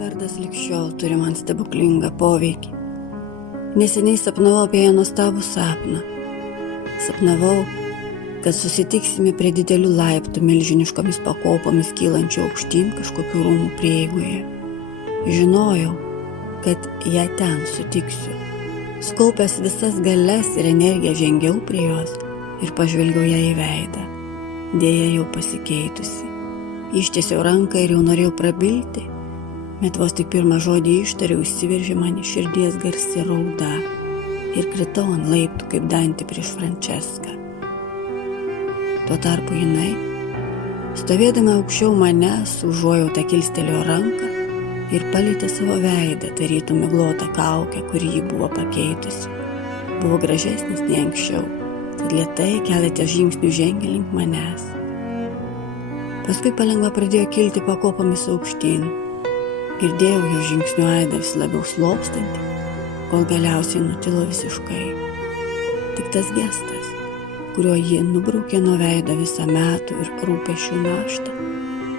vardas lig šiol turi man stebuklingą poveikį. Neseniai sapnavau apie ją nuostabų sapną. Sapnavau, kad susitiksime prie didelių laiptų milžiniškomis pakopomis kylančių aukštyn kažkokių rūmų prieigoje. Žinojau, kad ją ten sutiksiu. Skaupęs visas galias ir energiją žengiau prie jos ir pažvelgiau ją į veidą. Dėja jau pasikeitusi. Ištiesiau ranką ir jau norėjau prabilti, bet vos tik pirmą žodį ištariau, įsiveržė man į širdies garsi rauda ir kritau ant laiptų kaip Dantė prieš Franceską. Tuo tarpu jinai, stovėdama aukščiau manęs, užuojautą kilstelėjo ranką ir palietė savo veidą, tarytum miglotą kaukę, kurį ji buvo pakeitusi. Buvo gražesnis nei anksčiau, tad lėtai keletą žingsnių žengė link manęs. Paskui palengva pradėjo kilti pakopomis aukštyn. Girdėjau jo žingsnių aidą vis labiau slopstantį, kol galiausiai nutilo visiškai. Tik tas gestas, kuriuo ji nubraukė nuo veido visą metų ir rūpesčių naštą,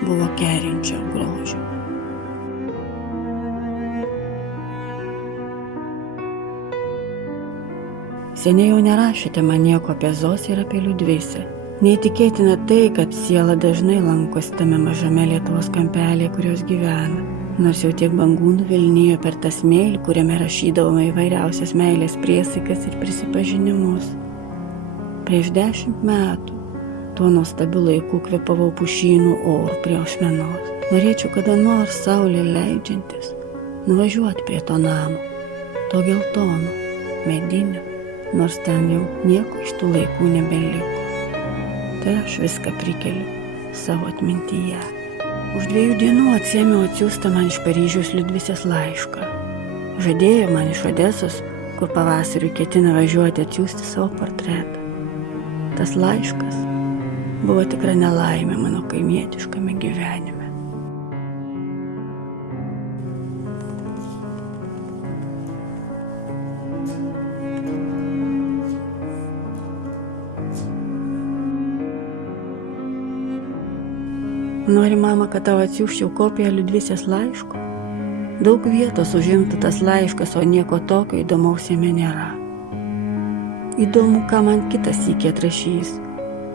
buvo kerinčio grožio. Seniai jau nerašėte man nieko apie Zosiją ir apie Liudvisę. Neįtikėtina tai, kad siela dažnai lankosi tame mažame Lietuvos kampelėje, kurios gyvena. Nors jau tiek bangų nuvilnijo per tą smėlį, kuriame rašydavome įvairiausias meilės priesaikas ir prisipažinimus. Prieš 10 metų, tuo nuostabiu laiku kvėpavau pušynų orų prie Aušmenos. Norėčiau kada nors saulė leidžiantis nuvažiuoti prie to namo, to geltono, medinio, nors ten jau nieko iš tų laikų nebeliko. Tai aš viską prikeliu savo atmintyje. Už 2 dienų atsiėmiau atsiųstą man iš Paryžiaus Liudvisės laišką. Žadėjo man iš Odesos, kur pavasariu ketina važiuoti, atsiųsti savo portretą. Tas laiškas buvo tikra nelaimė mano kaimietiškame gyvenime. Nori, mama, kad tau atsiųsčiau kopiją Liudvisės laiško? Daug vietos užimtų tas laiškas, o nieko tokio įdomaus jame nėra. Įdomu, ką man kitas sykį atrašys.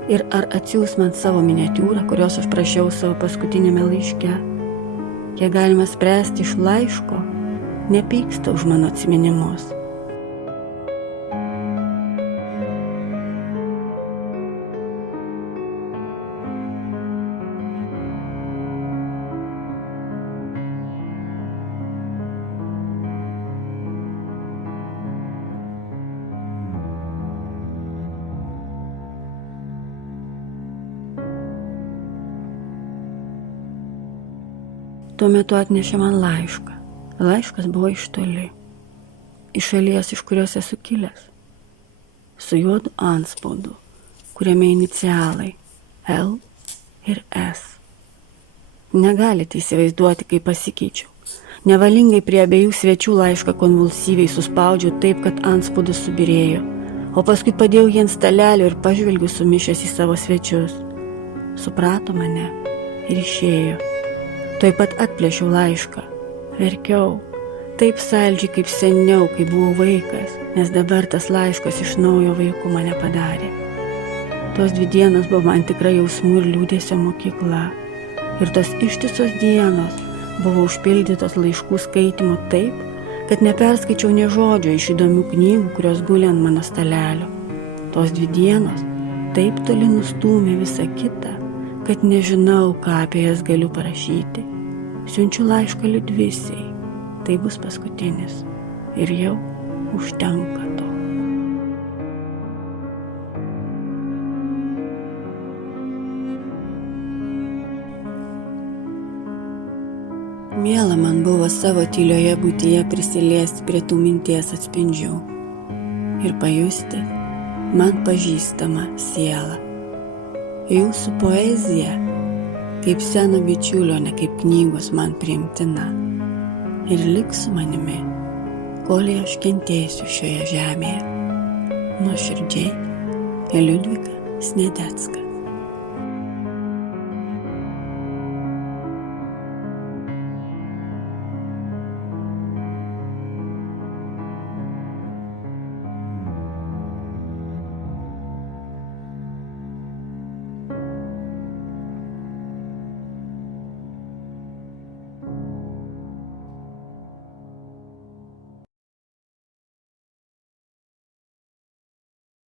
Ir ar atsiųs man savo miniatiūrą, kurios aš prašiau savo paskutinėme laiške. Kiek galima spręsti iš laiško, nepyksta už mano atsiminimus. Tuo metu atnešė man laišką. Laiškas buvo iš toli. Iš šalies, iš kurios esu kilęs. Su juodu antspaudu, kuriame inicialai L ir S. Negalite įsivaizduoti, kaip pasikeičiau. Nevalingai prie abiejų svečių laišką konvulsyviai suspaudžiau taip, kad antspaudas subirėjo, o paskui padėjau jį ant stalelio ir pažvelgiau sumišęs į savo svečius. Suprato mane ir išėjo. Tuoj pat atplėšiau laišką. Verkiau, taip saldžiai kaip seniau, kai buvau vaikas, nes dabar tas laiškas iš naujo vaiku mane padarė. Tos 2 dienos buvo man tikra jausmų ir liūdesio mokykla. Ir tos ištisos dienos buvo užpildytos laiškų skaitymu taip, kad neperskaičiau nė žodžio iš įdomių knygų, kurios guli ant mano stalelio. Tos 2 dienos taip toli nustūmė visą kitą, kad nežinau, ką apie jas galiu parašyti. Siunčiu laišką Liudvisei. Tai bus paskutinis. Ir jau užtenka to. Miela man buvo savo tylioje būtyje prisiliesti prie tų minties atspindžių ir pajusti man pažįstamą sielą. Jūsų poezija, kaip seno bičiulio, ne kaip knygos, man priimtina. Ir liks su manimi, kol aš kentėsiu šioje žemėje. Nuoširdžiai, Liudvika Snedecka.